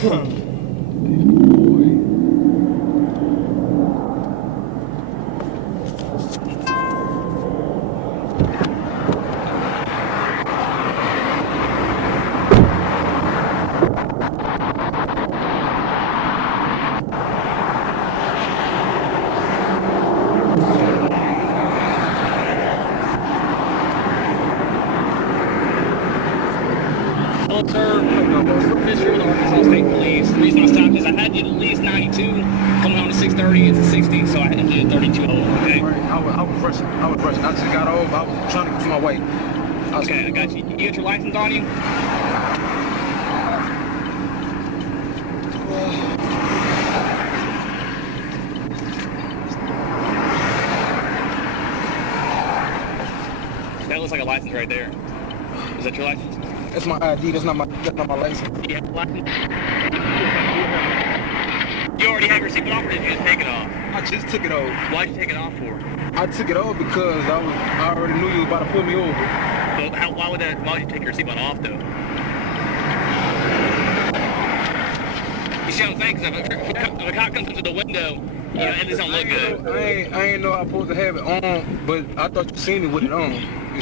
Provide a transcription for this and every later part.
Sir, Fisher with Arkansas State Police. The reason I stopped is I had you at least 92, coming on to 630, it's a 60, so I had to do 32 over, okay? Right, I was rushing. I just got over. I was trying to get to my weight. Okay, I got you. You got your license on you? That looks like a license right there. Is that your license? That's my ID. That's not my license. You have a license? You already have your seatbelt off, or did you just take it off? I just took it off. Why'd you take it off for? I took it off because I already knew you was about to pull me over. So why would you take your seatbelt off though? You see what I'm saying? Because if a cop comes into the window, you know, it doesn't look good. I ain't know I was supposed to have it on, but I thought you seen me with it on.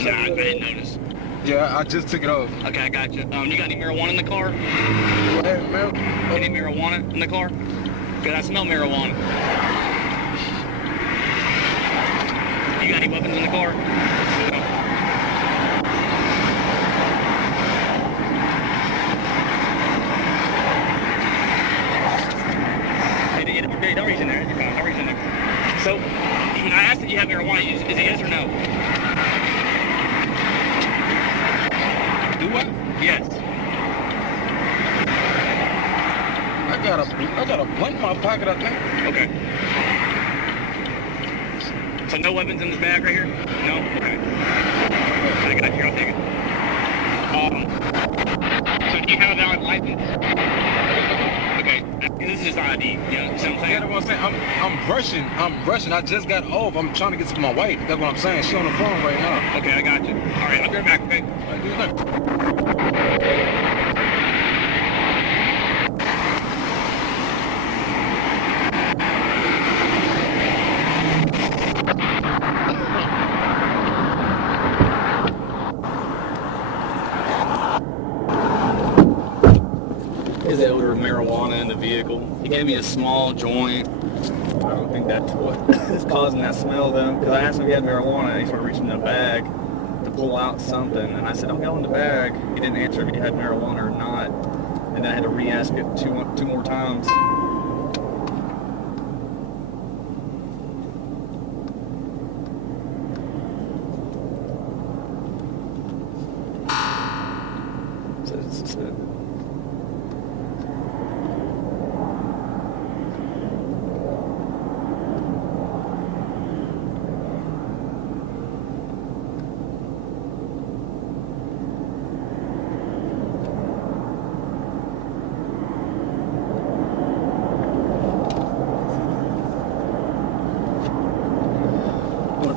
Nah, I didn't notice. Yeah, I just took it off. Okay, I got you. You got any marijuana in the car? What happened, man? Any marijuana in the car? Because I smell marijuana. You got any weapons in the car? No. Hey, don't reach in there. You're fine. Don't reach in there. So, I asked if you have marijuana. Is it yes or no? Do what? Yes. I got a blunt in my pocket, I think. Okay. So no weapons in this bag right here? No? Okay. I got you. I'll take it. So do you have a valid license? Okay. This is just ID. You know what I'm saying? Yeah, that's what I'm saying. I'm rushing. I just got off. I'm trying to get to my wife. That's what I'm saying. She on the phone right now. Okay, I got you. All right, I'll be right back, okay? All right, do your thing. Is the odor of marijuana in the vehicle. He gave me a small joint. I don't think that's what is causing that smell though, because I asked him if he had marijuana and he started reaching in the bag to pull out something, and I said, "Don't go in the bag." He didn't answer if he had marijuana or not, and then I had to re-ask it two more times. So it's just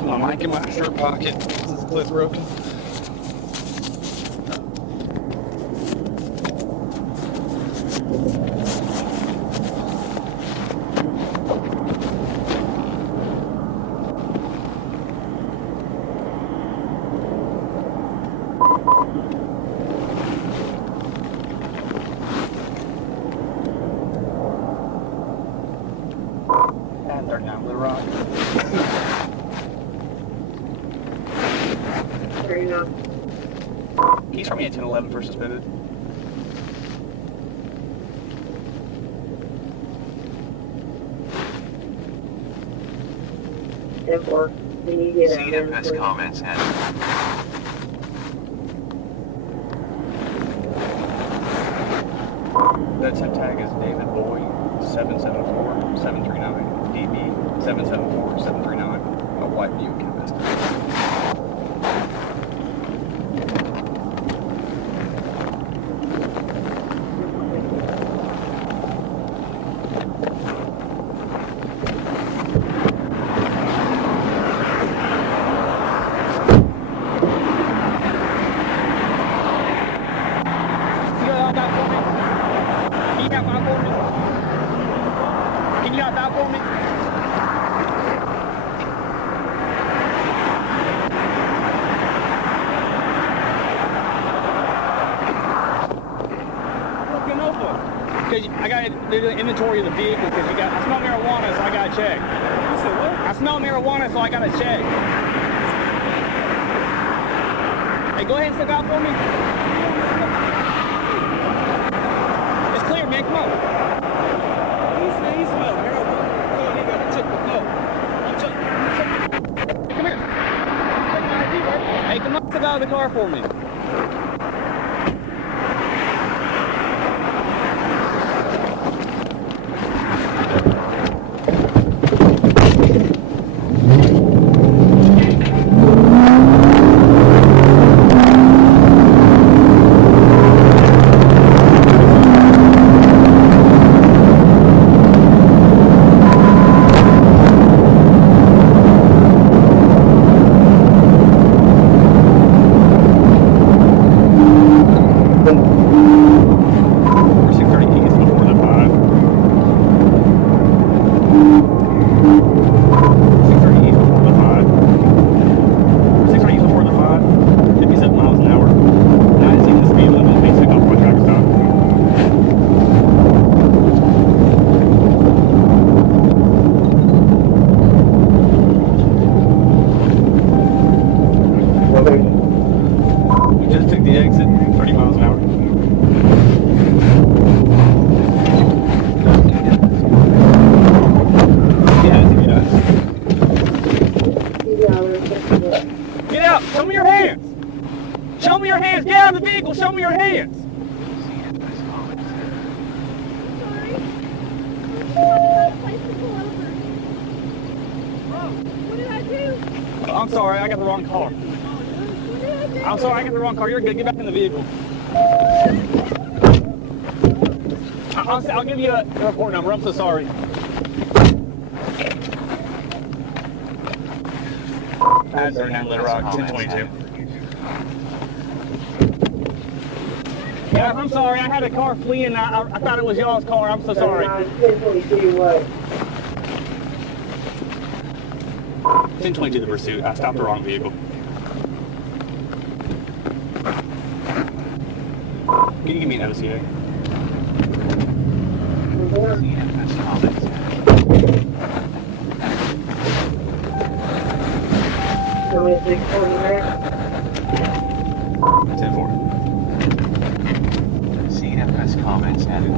My mic in my shirt pocket. This is clip broken. And they're down the rock. He's from me at 10-11 for suspended. CMS comments and that tip tag is David Boy 774-739 DB 774-739, a white Buick Envista. stop for me? Can you not stop for me? Because I got to do the inventory of the vehicle because I smell marijuana, so I got to check. You said what? I smell marijuana, so I got to check. Hey, go ahead and step out for me. It's clear, man. Come on. He smelled marijuana. Oh, he got to check the floor. Come here. Hey, come on, step out of the car for me. We just took the exit, 30 miles an hour. Yeah, I think it does. Get out! Show me your hands! Show me your hands! Get out of the vehicle! Show me your hands! I'm sorry, I got the wrong car. I'm sorry, I got the wrong car. You're good. Get back in the vehicle. I'll give you a report number. I'm so sorry. Add 39 Little Rock, 1022. Yeah, I'm sorry. I had a car fleeing. I thought it was y'all's car. I'm so sorry. 1022 the pursuit. I stopped the wrong vehicle. Can you give me an OCA? CFS comments added.